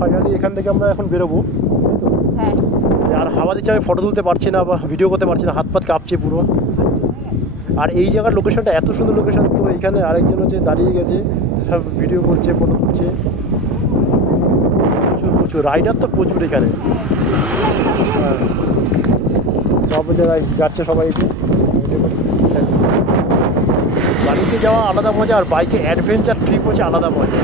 Finally এখান থেকে আমরা এখন বেরোবো, হ্যাঁ আর হাওয়া দিচ্ছে, আমি ফটো তুলতে পারছি না বা ভিডিও করতে পারছি না, হাত পাত কাঁপছে পুরো। আর এই জায়গার লোকেশনটা এত সুন্দর লোকেশন, তো এখানে আরেকজন হচ্ছে দাঁড়িয়ে গেছে, সব ভিডিও করছে, ফটো তুলছে। প্রচুর প্রচুর রাইডার তো প্রচুর এখানে। হ্যাঁ, সব জায়গায় যাচ্ছে সবাই। গাড়িতে যাওয়া আলাদা মজা, আর বাইকে অ্যাডভেঞ্চার ট্রিপ হচ্ছে আলাদা মজা।